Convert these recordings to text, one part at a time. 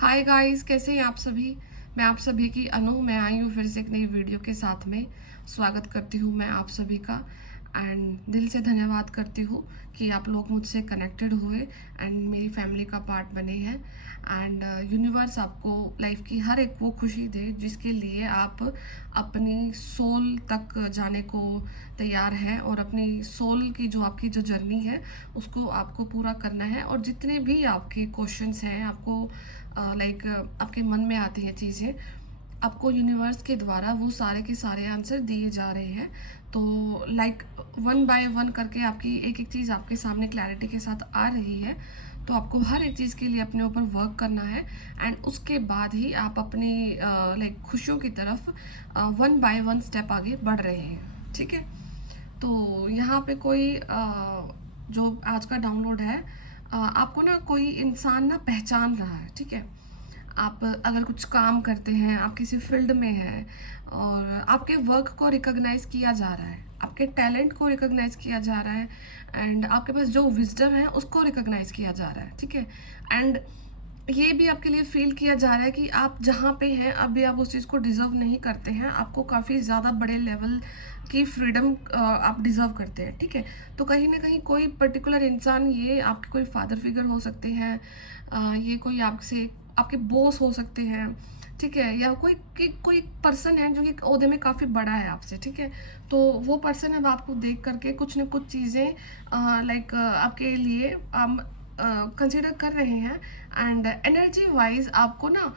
Hi guys, कैसे हैं आप सभी। मैं आप सभी की अनु मैं आई हूँ फिर से एक नई वीडियो के साथ में। स्वागत करती हूँ मैं आप सभी का एंड दिल से धन्यवाद करती हूँ कि आप लोग मुझसे कनेक्टेड हुए एंड मेरी फैमिली का पार्ट बने हैं। एंड यूनिवर्स आपको लाइफ की हर एक वो खुशी दे जिसके लिए आप अपनी सोल तक जाने को तैयार हैं और अपनी सोल की जो आपकी जो जर्नी है उसको आपको पूरा करना है। और जितने भी आपके क्वेश्चंस हैं आपको आपके मन में आती हैं चीज़ें, आपको यूनिवर्स के द्वारा वो सारे के सारे आंसर दिए जा रहे हैं। तो वन बाय वन करके आपकी एक एक चीज़ आपके सामने क्लैरिटी के साथ आ रही है। तो आपको हर एक चीज़ के लिए अपने ऊपर वर्क करना है एंड उसके बाद ही आप अपनी खुशियों की तरफ वन बाय वन स्टेप आगे बढ़ रहे हैं। ठीक है। तो यहाँ पे कोई जो आज का डाउनलोड है, आपको ना कोई इंसान ना पहचान रहा है। ठीक है। आप अगर कुछ काम करते हैं, आप किसी फील्ड में हैं और आपके वर्क को रिकॉग्नाइज किया जा रहा है, आपके टैलेंट को रिकॉग्नाइज किया जा रहा है एंड आपके पास जो विजडम है उसको रिकॉग्नाइज किया जा रहा है। ठीक है। एंड ये भी आपके लिए फील किया जा रहा है कि आप जहाँ पे हैं अभी आप उस चीज़ को डिज़र्व नहीं करते हैं, आपको काफ़ी ज़्यादा बड़े लेवल की फ्रीडम आप डिज़र्व करते हैं। ठीक है। तो कहीं ना कहीं कोई पर्टिकुलर इंसान, ये आपके कोई फादर फिगर हो सकते हैं, ये कोई आपसे आपके बॉस हो सकते हैं। ठीक है। या कोई पर्सन है जो कि ओहदे में काफ़ी बड़ा है आपसे। ठीक है। तो वो पर्सन अब आपको देख करके कुछ न कुछ चीज़ें आपके लिए कंसिडर कर रहे हैं एंड एनर्जी वाइज आपको ना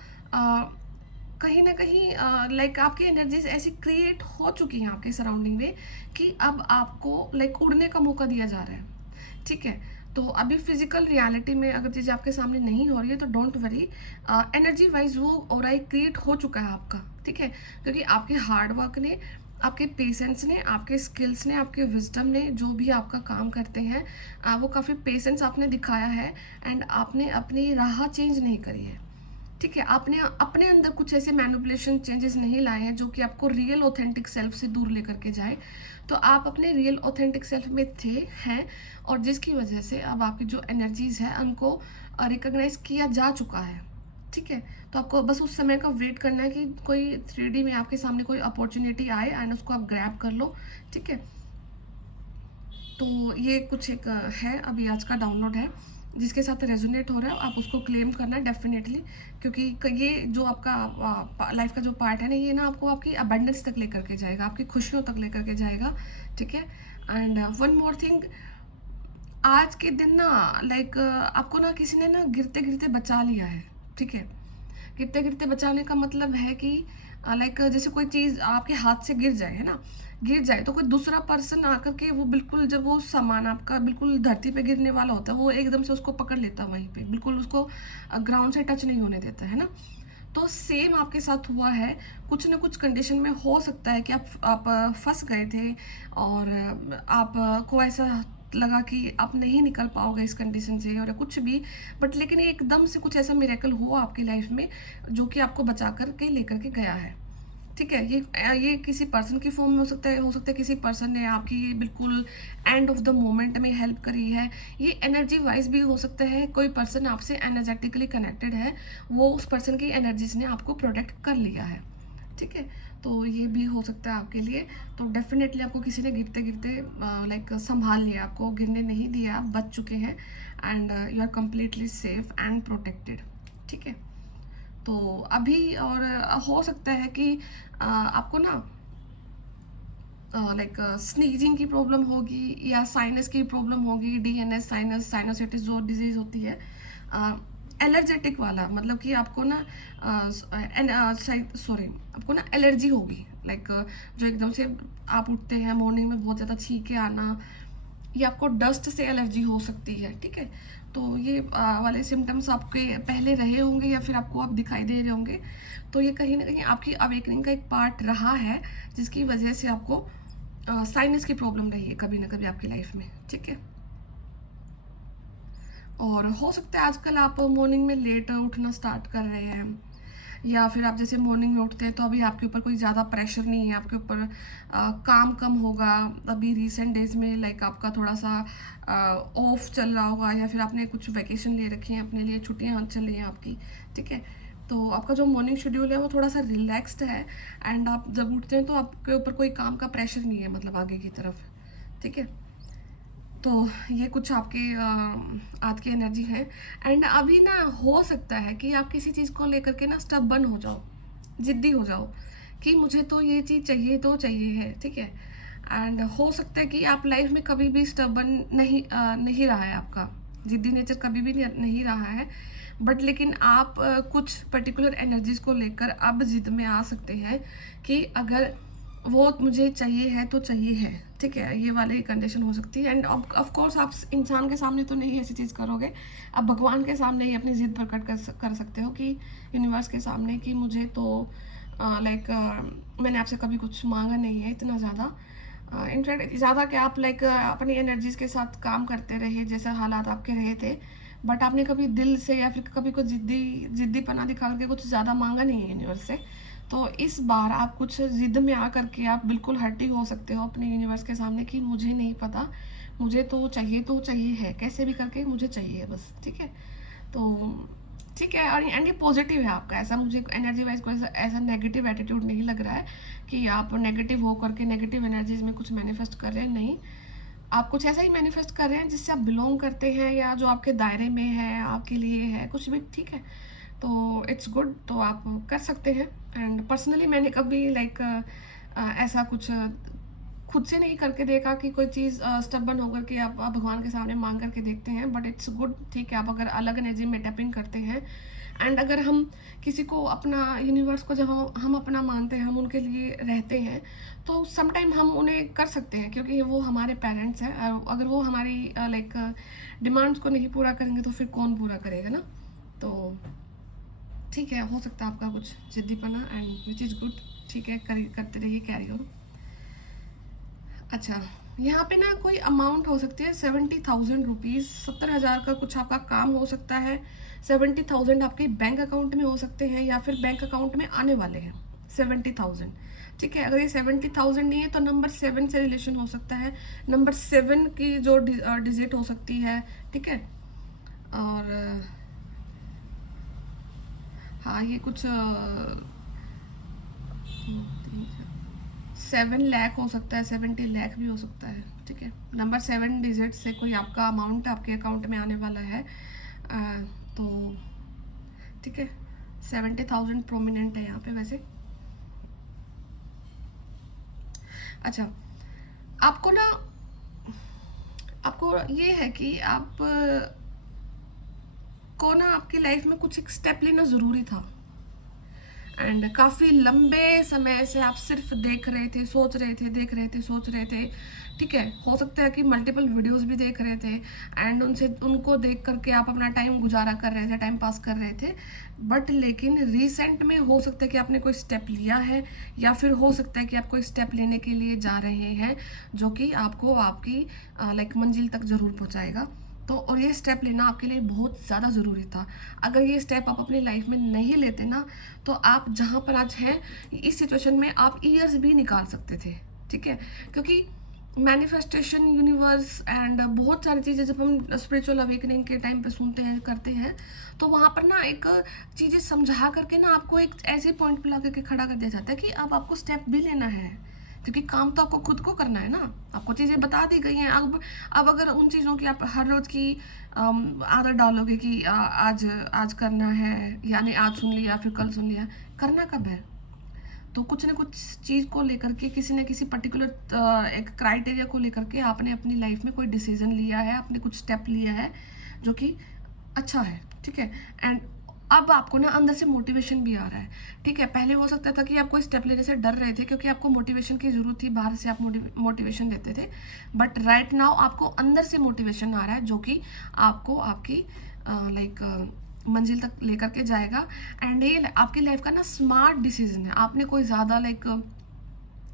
कहीं ना कहीं आपकी एनर्जीज ऐसी क्रिएट हो चुकी हैं आपके सराउंडिंग में कि अब आपको उड़ने का मौका दिया जा रहा है। ठीक है। तो अभी फिजिकल रियलिटी में अगर चीज़ें आपके सामने नहीं हो रही है तो डोंट वरी, एनर्जी वाइज वो और क्रिएट हो चुका है आपका। ठीक है। क्योंकि आपके हार्ड वर्क ने, आपके पेशेंस ने, आपके स्किल्स ने, आपके विजडम ने, जो भी आपका काम करते हैं वो काफ़ी पेशेंस आपने दिखाया है एंड आपने अपनी राह चेंज नहीं करी है। ठीक है। आपने अपने अंदर कुछ ऐसे मैनिपुलेशन चेंजेस नहीं लाए हैं जो कि आपको रियल ऑथेंटिक सेल्फ से दूर लेकर के जाए। तो आप अपने रियल ऑथेंटिक सेल्फ में थे हैं और जिसकी वजह से अब आपकी जो एनर्जीज है उनको रिकॉग्नाइज किया जा चुका है। ठीक है। तो आपको बस उस समय का वेट करना है कि कोई 3D में आपके सामने कोई अपॉर्चुनिटी आए एंड उसको आप ग्रैब कर लो। ठीक है। तो ये कुछ एक है अभी आज का डाउनलोड है जिसके साथ रेजोनेट हो रहा है, आप उसको क्लेम करना है डेफिनेटली। क्योंकि ये जो आपका लाइफ का जो पार्ट है ना, ये ना आपको आपकी अबंडेंस तक लेकर के जाएगा, आपकी खुशियों तक लेकर के जाएगा। ठीक है। एंड वन मोर थिंग, आज के दिन ना आपको ना किसी ने ना गिरते गिरते बचा लिया है। ठीक है। गिरते गिरते बचाने का मतलब है कि जैसे कोई चीज़ आपके हाथ से गिर जाए, है ना, गिर जाए तो कोई दूसरा पर्सन आकर के वो बिल्कुल, जब वो सामान आपका बिल्कुल धरती पे गिरने वाला होता है, वो एकदम से उसको पकड़ लेता है वहीं पे, बिल्कुल उसको ग्राउंड से टच नहीं होने देता है ना। तो सेम आपके साथ हुआ है। कुछ ना कुछ कंडीशन में हो सकता है कि आप फंस गए थे और आपको ऐसा लगा कि आप नहीं निकल पाओगे इस कंडीशन से और कुछ भी, बट लेकिन ये एकदम से कुछ ऐसा मिरेकल हुआ आपकी लाइफ में जो कि आपको बचा कर के लेकर के गया है। ठीक है। ये किसी पर्सन की फॉर्म में हो सकता है किसी पर्सन ने आपकी ये बिल्कुल एंड ऑफ द मोमेंट में हेल्प करी है। ये एनर्जी वाइज भी हो सकता है, कोई पर्सन आपसे एनर्जेटिकली कनेक्टेड है, वो उस पर्सन की एनर्जीज ने आपको प्रोटेक्ट कर लिया है। ठीक है। तो ये भी हो सकता है आपके लिए। तो डेफिनेटली आपको किसी ने गिरते गिरते संभाल लिया, आपको गिरने नहीं दिया, आप बच चुके हैं and you are completely safe and protected. ठीक है। तो अभी और हो सकता है कि आपको ना स्नीजिंग की प्रॉब्लम होगी या साइनस की प्रॉब्लम होगी, डीएनएस, साइनसाइटिस जो डिजीज होती है, एलर्जेटिक वाला, मतलब कि आपको ना सॉरी, आपको ना एलर्जी होगी। जो एकदम से आप उठते हैं मॉर्निंग में बहुत ज़्यादा छींके आना, ये आपको डस्ट से एलर्जी हो सकती है। ठीक है। तो ये वाले सिम्टम्स आपके पहले रहे होंगे या फिर आपको अब दिखाई दे रहे होंगे। तो ये कहीं ना कहीं आपकी अवेकनिंग का एक पार्ट रहा है जिसकी वजह से आपको साइनस की प्रॉब्लम रही है कभी ना कभी आपकी लाइफ में। ठीक है। और हो सकता है आजकल आप मॉर्निंग में लेट उठना स्टार्ट कर रहे हैं या फिर आप जैसे मॉर्निंग में उठते हैं तो अभी आपके ऊपर कोई ज़्यादा प्रेशर नहीं है, आपके ऊपर काम कम होगा। अभी रिसेंट डेज में लाइक आपका थोड़ा सा ऑफ चल रहा होगा, या फिर आपने कुछ वैकेशन ले रखी हैं अपने लिए, छुट्टियाँ चल रही हैं आपकी, ठीक है। तो आपका जो मॉर्निंग शेड्यूल है वो थोड़ा सा रिलैक्स्ड है, एंड आप जब उठते हैं तो आपके ऊपर कोई काम का प्रेशर नहीं है, मतलब आगे की तरफ, ठीक है। तो ये कुछ आपके आज की एनर्जी है। एंड अभी ना हो सकता है कि आप किसी चीज़ को लेकर के ना स्टबर्न हो जाओ, ज़िद्दी हो जाओ कि मुझे तो ये चीज़ चाहिए तो चाहिए है, ठीक है। एंड हो सकता है कि आप लाइफ में कभी भी स्टबर्न नहीं रहा है आपका, ज़िद्दी नेचर कभी भी नहीं रहा है, बट लेकिन आप कुछ पर्टिकुलर एनर्जीज को लेकर अब ज़िद में आ सकते हैं कि अगर वो मुझे चाहिए है तो चाहिए है, ठीक है। ये वाली कंडीशन हो सकती है। एंड ऑफ कोर्स आप इंसान के सामने तो नहीं ऐसी चीज़ करोगे, आप भगवान के सामने ही अपनी ज़िद प्रकट कर सकते हो कि यूनिवर्स के सामने कि मुझे तो लाइक मैंने आपसे कभी कुछ मांगा नहीं है इतना ज़्यादा। इनफैक्ट ज़्यादा कि आप लाइक अपनी एनर्जीज के साथ काम करते रहे जैसे हालात आपके रहे थे, बट आपने कभी दिल से या फिर कभी कुछ जिद्दीपना दिखा करके कुछ ज़्यादा मांगा नहीं है यूनिवर्स से। तो इस बार आप कुछ ज़िद में आ करके आप बिल्कुल हर्टिंग हो सकते हो अपने यूनिवर्स के सामने कि मुझे नहीं पता, मुझे तो चाहिए है, कैसे भी करके मुझे चाहिए बस, ठीक है। तो ठीक है, और एंड ये पॉजिटिव है आपका, ऐसा मुझे एनर्जी वाइज कोई ऐसा नेगेटिव एटीट्यूड नहीं लग रहा है कि आप नेगेटिव हो करके नेगेटिव एनर्जीज में कुछ मैनिफेस्ट कर रहे हैं, नहीं। आप कुछ ऐसा ही मैनिफेस्ट कर रहे हैं जिससे आप बिलोंग करते हैं या जो आपके दायरे में है, आपके लिए है, कुछ भी, ठीक है। तो इट्स गुड, तो आप कर सकते हैं। एंड पर्सनली मैंने कभी लाइक ऐसा कुछ खुद से नहीं करके देखा कि कोई चीज़ स्टबर्न होकर के आप भगवान के सामने मांग करके देखते हैं, बट इट्स गुड, ठीक है। आप अगर अलग एनर्जी में टैपिंग करते हैं, एंड अगर हम किसी को अपना यूनिवर्स को जब हम अपना मानते हैं, हम उनके लिए रहते हैं, तो समटाइम हम उन्हें कर सकते हैं क्योंकि वो हमारे पेरेंट्स हैं। अगर वो हमारी लाइक डिमांड्स को नहीं पूरा करेंगे तो फिर कौन पूरा करेगा ना। तो ठीक है, हो सकता है आपका कुछ जिद्दीपना, एंड विच इज़ गुड, ठीक है, करते रहिए, कैरी ऑन। अच्छा, यहाँ पे ना कोई अमाउंट हो सकती है 70,000 रुपीज़, 70,000 का कुछ आपका काम हो सकता है। 70,000 आपके बैंक अकाउंट में हो सकते हैं या फिर बैंक अकाउंट में आने वाले हैं 70,000, ठीक है। अगर ये 70,000 नहीं है तो नंबर 7 से रिलेशन हो सकता है, नंबर 7 की जो डिजिट हो सकती है, ठीक है। और हाँ, ये कुछ 7 लाख हो सकता है, 70 लाख भी हो सकता है, ठीक है। नंबर 7 डिजिट से कोई आपका अमाउंट आपके अकाउंट में आने वाला है, तो ठीक है। 70,000 प्रोमिनेंट है यहाँ पे वैसे। अच्छा, आपको ना, आपको ये है कि आप को ना आपकी लाइफ में कुछ एक स्टेप लेना ज़रूरी था, एंड काफ़ी लंबे समय से आप सिर्फ देख रहे थे, सोच रहे थे, देख रहे थे, सोच रहे थे, ठीक है। हो सकता है कि मल्टीपल वीडियोस भी देख रहे थे, एंड उनको देख करके आप अपना टाइम गुजारा कर रहे थे, टाइम पास कर रहे थे, बट लेकिन रिसेंट में हो सकता है कि आपने कोई स्टेप लिया है, या फिर हो सकता है कि आप कोई स्टेप लेने के लिए जा रहे हैं जो कि आपको आपकी लाइक मंजिल तक ज़रूर पहुँचाएगा। तो और ये स्टेप लेना आपके लिए बहुत ज़्यादा ज़रूरी था। अगर ये स्टेप आप अपनी लाइफ में नहीं लेते ना, तो आप जहाँ पर आज हैं इस सिचुएशन में आप ईयर्स भी निकाल सकते थे, ठीक है। क्योंकि मैनिफेस्टेशन, यूनिवर्स एंड बहुत सारी चीज़ें जब हम स्पिरिचुअल अवेकनिंग के टाइम पे सुनते हैं, करते हैं, तो वहाँ पर ना एक चीज़ें समझा करके ना आपको एक ऐसे पॉइंट पे ला करके खड़ा कर दिया जाता है कि अब आपको स्टेप भी लेना है, क्योंकि काम तो आपको खुद को करना है ना। आपको चीज़ें बता दी गई हैं, अब अगर उन चीज़ों की आप हर रोज़ की आदत डालोगे कि आज आज करना है, यानी आज सुन लिया फिर कल सुन लिया, करना कब है। तो कुछ ना कुछ चीज़ को लेकर के, किसी न किसी पर्टिकुलर एक क्राइटेरिया को लेकर के आपने अपनी लाइफ में कोई डिसीजन लिया है, आपने कुछ स्टेप लिया है जो कि अच्छा है, ठीक है। एंड अब आपको ना अंदर से मोटिवेशन भी आ रहा है, ठीक है। पहले हो सकता था कि आप कोई स्टेप लेने से डर रहे थे क्योंकि आपको मोटिवेशन की ज़रूरत थी, बाहर से आप मोटिवेशन लेते थे, बट राइट नाउ आपको अंदर से मोटिवेशन आ रहा है जो कि आपको आपकी लाइक मंजिल तक लेकर के जाएगा। एंड ये आपकी लाइफ का ना स्मार्ट डिसीजन है, आपने कोई ज़्यादा लाइक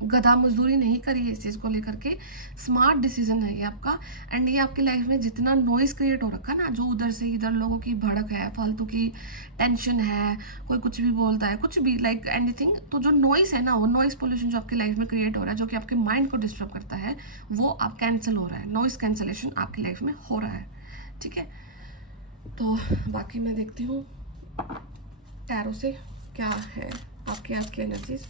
गधा मजदूरी नहीं करी है इस चीज़ को लेकर के, स्मार्ट डिसीजन है ये आपका। एंड ये आपकी लाइफ में जितना नॉइस क्रिएट हो रखा है ना, जो उधर से इधर लोगों की भड़क है, फालतू की टेंशन है, कोई कुछ भी बोलता है, कुछ भी लाइक एनीथिंग, तो जो नॉइस है ना, वो नॉइस पोल्यूशन जो आपकी लाइफ में क्रिएट हो रहा है, जो कि आपके माइंड को डिस्टर्ब करता है, वो आप कैंसिल हो रहा है, नॉइस कैंसलेशन आपकी लाइफ में हो रहा है। ठीक है, तो बाकी मैं देखती हूँ टैरो से क्या है आपके आज की एनर्जीज।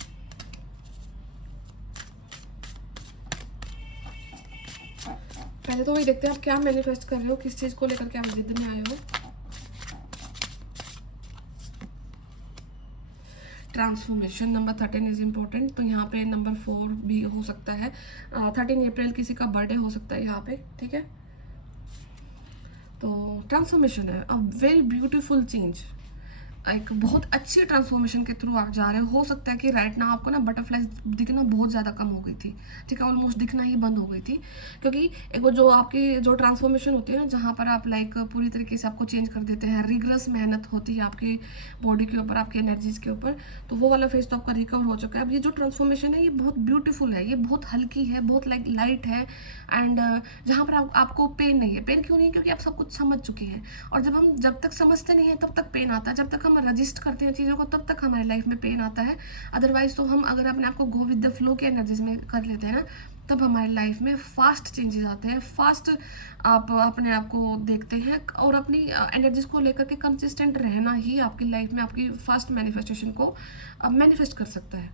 पहले तो वही देखते हैं आप क्या मैनिफेस्ट कर रहे हो, किस चीज़ को लेकर के आप जिद में आए हो। ट्रांसफॉर्मेशन नंबर 13 इज इम्पोर्टेंट, तो यहाँ पे नंबर 4 भी हो सकता है। 13 अप्रैल किसी का बर्थडे हो सकता है यहाँ पे। ठीक है, तो ट्रांसफॉर्मेशन है, अ वेरी ब्यूटीफुल चेंज, एक बहुत अच्छी ट्रांसफॉर्मेशन के थ्रू आप जा रहे हो सकता है कि राइट ना आपको ना बटरफ्लाइज दिखना बहुत ज़्यादा कम हो गई थी। ठीक है, ऑलमोस्ट दिखना ही बंद हो गई थी, क्योंकि एक वो जो आपकी जो ट्रांसफॉर्मेशन होती है ना, जहाँ पर आप लाइक पूरी तरीके से आपको चेंज कर देते हैं, रिगरस मेहनत होती है आपकी बॉडी के ऊपर, आपकी एनर्जीज के ऊपर, तो वो वाला फेज तो आपका रिकवर हो चुका है। अब ये जो ट्रांसफॉर्मेशन है ये बहुत ब्यूटीफुल है, ये बहुत हल्की है, बहुत लाइक लाइट है। एंड जहाँ पर आपको पेन नहीं है। पेन क्यों नहीं? क्योंकि आप सब कुछ समझ चुके हैं, और जब तक समझते नहीं है तब तक पेन आता है, जब तक हम रजिस्ट करते हैं चीज़ों को तब तक हमारी लाइफ में पेन आता है। अदरवाइज तो हम अगर अपने आप को गो विद द फ्लो के एनर्जीज में कर लेते हैं ना, तब हमारी लाइफ में फास्ट चेंजेस आते हैं, फास्ट आप अपने आप को देखते हैं, और अपनी एनर्जीज को लेकर के कंसिस्टेंट रहना ही आपकी लाइफ में आपकी फास्ट मैनिफेस्टेशन को मैनिफेस्ट कर सकता है।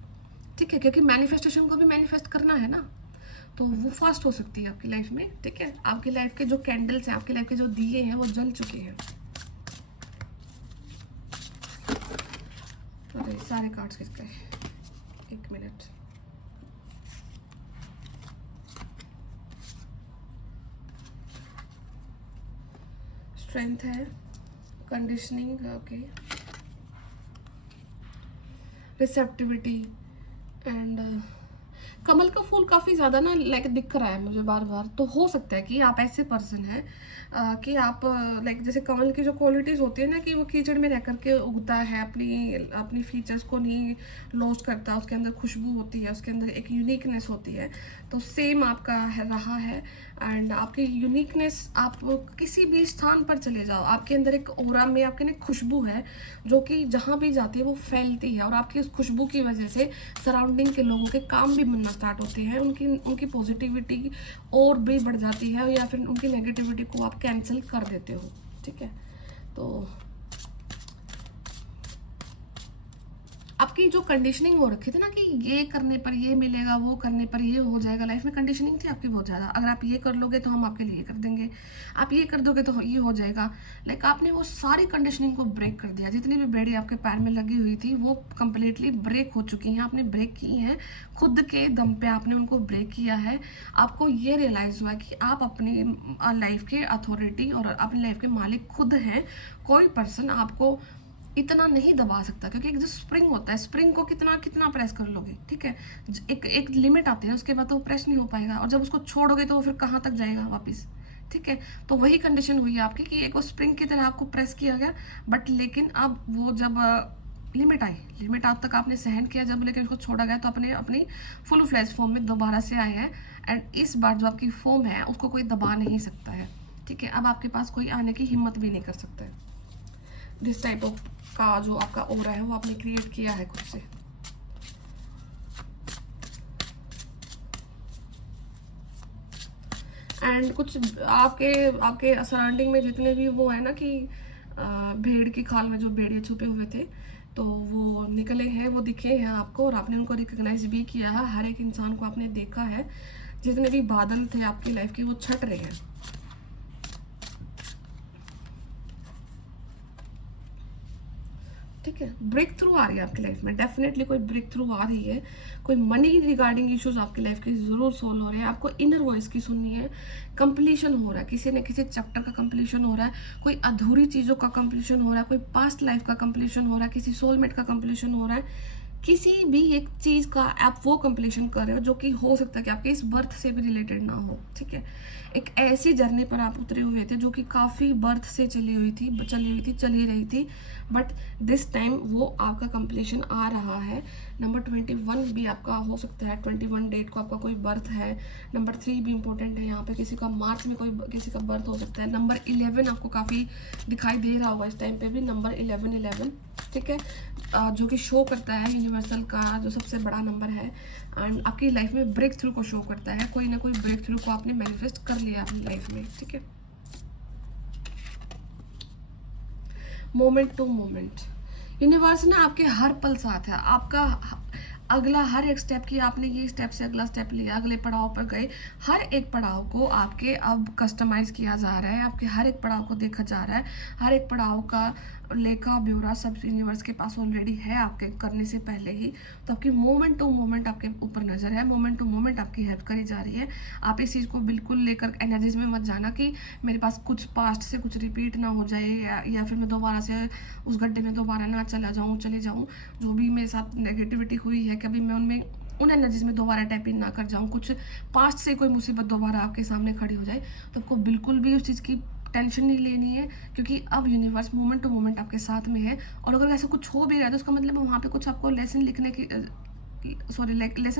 ठीक है, क्योंकि मैनिफेस्टेशन को भी मैनिफेस्ट करना है ना, तो वो फास्ट हो सकती है आपकी लाइफ में। ठीक है, आपकी लाइफ के जो कैंडल्स हैं, आपकी लाइफ के जो दिए हैं, वो जल चुके हैं। अरे सारे कार्ड्स किस गए, एक मिनट। स्ट्रेंथ है, कंडीशनिंग, ओके, रिसेप्टिविटी, एंड कमल का फूल काफ़ी ज़्यादा ना लाइक दिख रहा है मुझे बार बार। तो हो सकता है कि आप ऐसे पर्सन हैं कि आप लाइक जैसे कमल की जो क्वालिटीज़ होती है ना, कि वो कीचड़ में रह करके उगता है, अपनी फीचर्स को नहीं लॉस्ट करता, उसके अंदर खुशबू होती है, उसके अंदर एक यूनिकनेस होती है, तो सेम आपका रहा है। एंड आपकी यूनिकनेस, आप किसी भी स्थान पर चले जाओ, आपके अंदर एक ऑरा में आपके अंदर खुशबू है, जो कि जहाँ भी जाती है वो फैलती है, और आपकी उस खुशबू की वजह से सराउंडिंग के लोगों के काम भी बनना स्टार्ट होते हैं, उनकी पॉजिटिविटी और भी बढ़ जाती है, या फिर उनकी नेगेटिविटी को आप कैंसिल कर देते हो। ठीक है, तो आपकी जो कंडीशनिंग हो रखी थी ना, कि ये करने पर ये मिलेगा, वो करने पर ये हो जाएगा, लाइफ में कंडीशनिंग थी आपकी बहुत ज़्यादा। अगर आप ये कर लोगे तो हम आपके लिए कर देंगे, आप ये कर दोगे तो ये हो जाएगा। लाइक आपने वो सारी कंडीशनिंग को ब्रेक कर दिया, जितनी भी बेड़ी आपके पैर में लगी हुई थी वो कंप्लीटली ब्रेक हो चुकी हैं, आपने ब्रेक की हैं, खुद के दम पे आपने उनको ब्रेक किया है। आपको ये रियलाइज़ हुआ कि आप अपनी लाइफ के अथॉरिटी और अपनी लाइफ के मालिक खुद हैं। कोई पर्सन आपको इतना नहीं दबा सकता, क्योंकि एक जो स्प्रिंग होता है, स्प्रिंग को कितना कितना प्रेस कर लोगे। ठीक है, एक लिमिट आती है, उसके बाद तो वो प्रेस नहीं हो पाएगा, और जब उसको छोड़ोगे तो वो फिर कहाँ तक जाएगा वापस। ठीक है, तो वही कंडीशन हुई है आपकी, कि एक वो स्प्रिंग की तरह आपको प्रेस किया गया, बट लेकिन अब वो जब लिमिट आई, लिमिट आज तक आपने सहन किया, जब लेकिन उसको छोड़ा गया तो अपनी फुल फ्लैश फॉर्म में दोबारा से आए हैं। एंड इस बार जो आपकी फॉर्म है उसको कोई दबा नहीं सकता है। ठीक है, अब आपके पास कोई आने की हिम्मत भी नहीं कर सकता है। दिस टाइप ऑफ का जो आपका ओरा है वो आपने क्रिएट किया है खुद से। एंड कुछ आपके सराउंडिंग में जितने भी वो है ना, कि भेड़ की खाल में जो भेड़िए छुपे हुए थे, तो वो निकले हैं, वो दिखे हैं आपको, और आपने उनको रिकग्नाइज भी किया है। हर एक इंसान को आपने देखा है, जितने भी बादल थे आपकी लाइफ के वो छट रहे हैं। ठीक है, ब्रेक थ्रू आ रही है आपकी लाइफ में, डेफिनेटली कोई ब्रेक थ्रू आ रही है। कोई मनी रिगार्डिंग इश्यूज आपकी लाइफ के ज़रूर सोल्व हो रहे हैं। आपको इनर वॉइस की सुननी है, कंप्लीशन हो रहा है, किसी न किसी चैप्टर का कंप्लीशन हो रहा है, कोई अधूरी चीज़ों का कंप्लीशन हो रहा है, कोई पास्ट लाइफ का कंप्लीशन हो रहा है, किसी सोलमेट का कंप्लीशन हो रहा है। किसी भी एक चीज़ का आप वो कंप्लीशन कर रहे हो जो कि हो सकता है कि आपके इस बर्थ से भी रिलेटेड ना हो, ठीक है। एक ऐसी जर्नी पर आप उतरे हुए थे जो कि काफ़ी बर्थ से चल ही रही थी, बट दिस टाइम वो आपका कंप्लीशन आ रहा है। नंबर 21 भी आपका हो सकता है, 21 डेट को आपका कोई बर्थ है। नंबर 3 भी इंपॉर्टेंट है, यहाँ पे किसी का मार्च में कोई किसी का बर्थ हो सकता है। नंबर 11 आपको काफ़ी दिखाई दे रहा होगा इस टाइम पे भी, नंबर 11, ठीक है, जो कि शो करता है यूनिवर्सल का जो सबसे बड़ा नंबर है, एंड आपकी लाइफ में ब्रेक थ्रू को शो करता है। कोई ना कोई ब्रेक थ्रू को आपने मैनिफेस्ट कर लिया अपनी लाइफ में, ठीक है। मोमेंट टू मोमेंट यूनिवर्स ना आपके हर पल साथ है। आपका अगला हर एक स्टेप की, आपने ये स्टेप से अगला स्टेप लिया, अगले पड़ाव पर गए, हर एक पड़ाव को आपके अब कस्टमाइज किया जा रहा है, आपके हर एक पड़ाव को देखा जा रहा है। हर एक पड़ाव का लेखा ब्यौरा सब यूनिवर्स के पास ऑलरेडी है आपके करने से पहले ही। तो आपकी मोमेंट टू मोमेंट आपके ऊपर नज़र है, मोमेंट टू मोमेंट आपकी हेल्प करी जा रही है। आप इस चीज़ को बिल्कुल लेकर एनर्जीज में मत जाना कि मेरे पास कुछ पास्ट से कुछ रिपीट ना हो जाए, या फिर मैं दोबारा से उस गड्ढे में दोबारा ना चली जाऊँ। जो भी मेरे साथ नेगेटिविटी हुई है कभी मैं उनमें उन एनर्जीज में दोबारा टैप इन ना कर जाऊँ, कुछ पास्ट से कोई मुसीबत दोबारा आपके सामने खड़ी हो जाए, तो आपको बिल्कुल भी उस चीज़ की टेंशन नहीं लेनी है, क्योंकि अब यूनिवर्स मोमेंट टू मोमेंट आपके साथ में है। और अगर ऐसा कुछ हो भी रहा है तो उसका मतलब वहाँ पे कुछ आपको लेसन लेसन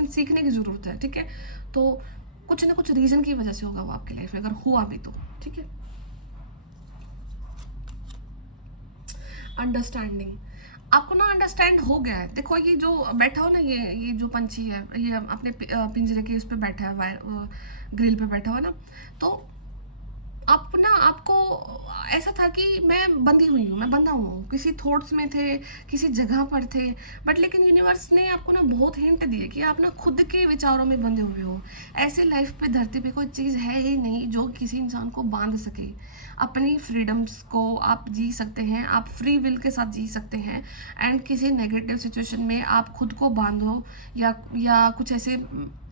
सीखने की ज़रूरत है, ठीक है। तो कुछ ना कुछ रीज़न की वजह से होगा वो आपकी लाइफ में, अगर हुआ भी तो, ठीक है। अंडरस्टैंडिंग आपको ना अंडरस्टैंड हो गया है। देखो ये जो बैठा हो ना, ये जो पंछी है, ये अपने पिंजरे के उस पर बैठा है, वायर ग्रिल पे बैठा हुआ ना, तो आप ना आपको ऐसा था कि मैं बंधी हुई हूँ, मैं बंधा हुआ हूँ, किसी थॉट्स में थे, किसी जगह पर थे, बट लेकिन यूनिवर्स ने आपको ना बहुत हिंट दिए कि आप ना खुद के विचारों में बंधे हुए हो। ऐसे लाइफ पे धरती पे कोई चीज़ है ही नहीं जो किसी इंसान को बांध सके। अपनी फ्रीडम्स को आप जी सकते हैं, आप फ्री विल के साथ जी सकते हैं, एंड किसी नेगेटिव सिचुएशन में आप खुद को बांधो या कुछ ऐसे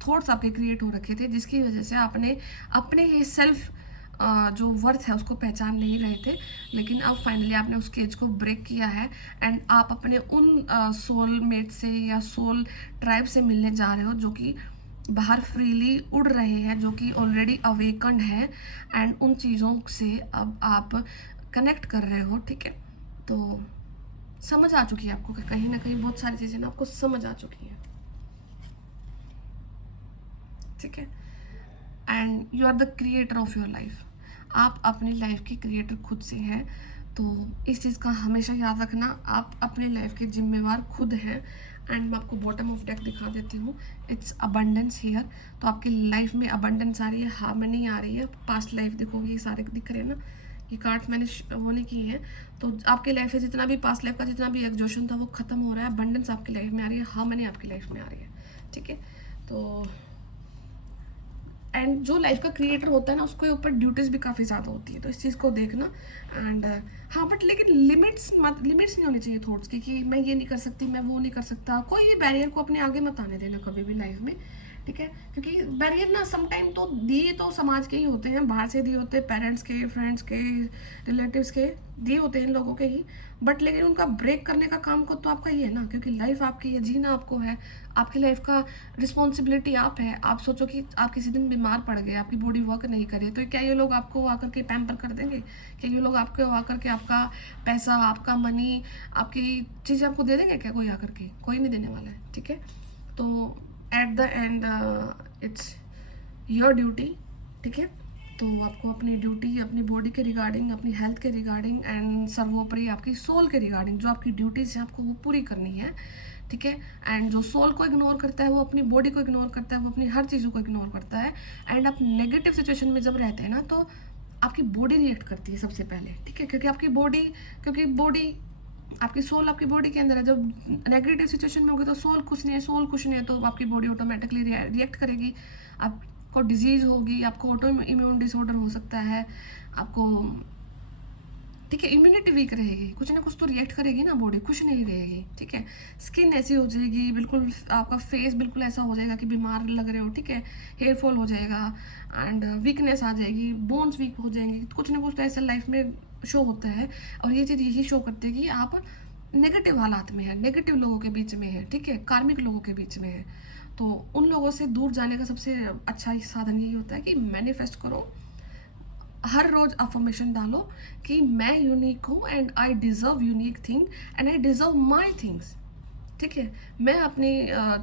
थॉट्स आपके क्रिएट हो रखे थे जिसकी वजह से आपने अपने ये सेल्फ जो वर्थ है उसको पहचान नहीं रहे थे। लेकिन अब फाइनली आपने उस केज को ब्रेक किया है, एंड आप अपने उन सोलमेट से या सोल ट्राइब से मिलने जा रहे हो जो कि बाहर फ्रीली उड़ रहे हैं, जो कि ऑलरेडी अवेकन्ड है, एंड उन चीज़ों से अब आप कनेक्ट कर रहे हो, ठीक है। तो समझ आ चुकी है आपको कि कहीं ना कहीं बहुत सारी चीज़ें ना आपको समझ आ चुकी हैं, ठीक है। And you are the creator of your life. आप अपनी लाइफ की क्रिएटर खुद से हैं, तो इस चीज़ का हमेशा याद रखना, आप अपनी लाइफ के जिम्मेवार खुद हैं। एंड मैं आपको बॉटम ऑफ डेक दिखा देती हूँ, इट्स अबंडेंस हियर। तो आपकी लाइफ में अबंडेंस आ रही है, हार्मनी आ रही है। पास्ट लाइफ देखो, ये सारे दिख रहे हैं ना, ये कार्ड्स मैंने होने की है। तो आपकी लाइफ से जितना भी पास्ट लाइफ का जितना भी एग्जॉशन था वो खत्म हो रहा है, अबंडेंस आपकी लाइफ में आ रही है, हार्मनी आपकी लाइफ में आ रही है, ठीक है। तो एंड जो लाइफ का क्रिएटर होता है ना, उसके ऊपर ड्यूटीज़ भी काफ़ी ज़्यादा होती है, तो इस चीज़ को देखना। एंड हाँ, बट लेकिन लिमिट्स नहीं होनी चाहिए थॉट्स की कि मैं ये नहीं कर सकती, मैं वो नहीं कर सकता। कोई भी बैरियर को अपने आगे मत आने देना कभी भी लाइफ में, ठीक है। क्योंकि बैरियर ना समटाइम तो दिए तो समाज के ही होते हैं, बाहर से दिए होते हैं, पेरेंट्स के, फ्रेंड्स के, रिलेटिव्स के दिए होते हैं लोगों के ही, बट लेकिन उनका ब्रेक करने का काम को तो आपका ही है ना, क्योंकि लाइफ आपकी है, जीना आपको है, आपकी लाइफ का रिस्पॉन्सिबिलिटी आप है। आप सोचो कि आप किसी दिन बीमार पड़ गए, आपकी बॉडी वर्क नहीं करे, तो क्या ये लोग आपको आकर के पैम्पर कर देंगे? क्या ये लोग आपको आकर के आपका पैसा, आपका मनी, आपकी चीज़ें आपको दे देंगे क्या? कोई आकर के कोई नहीं देने वाला है, ठीक है। तो at the end it's your duty, ठीक है। तो आपको अपनी ड्यूटी, अपनी बॉडी के रिगार्डिंग, अपनी हेल्थ के रिगार्डिंग, एंड सर्वोपरि आपकी सोल के रिगार्डिंग जो आपकी ड्यूटीज़ हैं आपको वो पूरी करनी है, ठीक है। एंड जो सोल को इग्नोर करता है वो अपनी बॉडी को इग्नोर करता है, वो अपनी हर चीज़ों को इग्नोर करता है। एंड आप नेगेटिव सिचुएशन में जब रहते हैं ना, तो आपकी बॉडी रिएक्ट करती है सबसे पहले, ठीक है। क्योंकि बॉडी आपकी सोल आपकी बॉडी के अंदर है। जब नेगेटिव सिचुएशन में होगी तो सोल खुश नहीं है, तो आपकी बॉडी ऑटोमेटिकली रिएक्ट करेगी, आपको डिजीज़ होगी, आपको ऑटो इम्यून डिसऑर्डर हो सकता है, आपको, ठीक है, इम्यूनिटी वीक रहेगी, कुछ ना कुछ तो रिएक्ट करेगी ना बॉडी, खुश नहीं रहेगी, ठीक है। स्किन ऐसी हो जाएगी, बिल्कुल आपका फेस बिल्कुल ऐसा हो जाएगा कि बीमार लग रहे हो, ठीक है। हेयर फॉल हो जाएगा, एंड वीकनेस आ जाएगी, बोन्स वीक हो जाएंगे, कुछ ना कुछ तो ऐसा लाइफ में शो होता है। और ये चीज़ यही शो करती है कि आप नेगेटिव हालात में है, नेगेटिव लोगों के बीच में है, ठीक है, कार्मिक लोगों के बीच में है। तो उन लोगों से दूर जाने का सबसे अच्छा साधन यही होता है कि मैनिफेस्ट करो, हर रोज अफर्मेशन डालो कि मैं यूनिक हूँ and I deserve unique thing and I deserve my things. ठीक है, मैं अपनी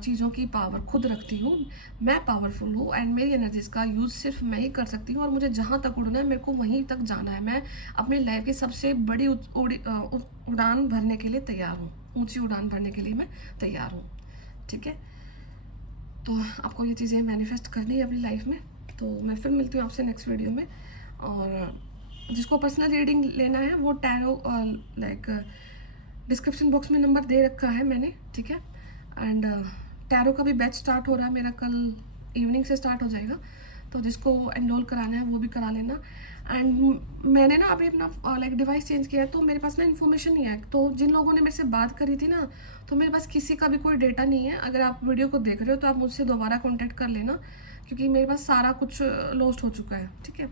चीज़ों की पावर खुद रखती हूँ, मैं पावरफुल हूँ एंड मेरी एनर्जीज का यूज़ सिर्फ मैं ही कर सकती हूँ और मुझे जहाँ तक उड़ना है मेरे को वहीं तक जाना है। मैं अपनी लाइफ की सबसे बड़ी उड़ान भरने के लिए तैयार हूँ, ऊंची उड़ान भरने के लिए मैं तैयार हूँ। ठीक है, तो आपको ये चीज़ें मैनिफेस्ट करनी है अपनी लाइफ में। तो मैं फिर मिलती हूँ आपसे नेक्स्ट वीडियो में। और जिसको पर्सनल रीडिंग लेना है वो टैरो लाइक डिस्क्रिप्शन बॉक्स में नंबर दे रखा है मैंने, ठीक है। एंड टैरो का भी बैच स्टार्ट हो रहा है मेरा, कल इवनिंग से स्टार्ट हो जाएगा, तो जिसको एनरोल कराना है वो भी करा लेना। एंड मैंने ना अभी अपना लाइक डिवाइस चेंज किया है, तो मेरे पास ना इन्फॉर्मेशन नहीं है। तो जिन लोगों ने मेरे से बात करी थी ना, तो मेरे पास किसी का भी कोई डेटा नहीं है। अगर आप वीडियो को देख रहे हो तो आप मुझसे दोबारा कॉन्टैक्ट कर लेना, क्योंकि मेरे पास सारा कुछ लॉस्ट हो चुका है। ठीक है,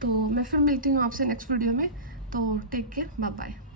तो मैं फिर मिलती हूँ आपसे नेक्स्ट वीडियो में। तो टेक केयर, बाय बाय।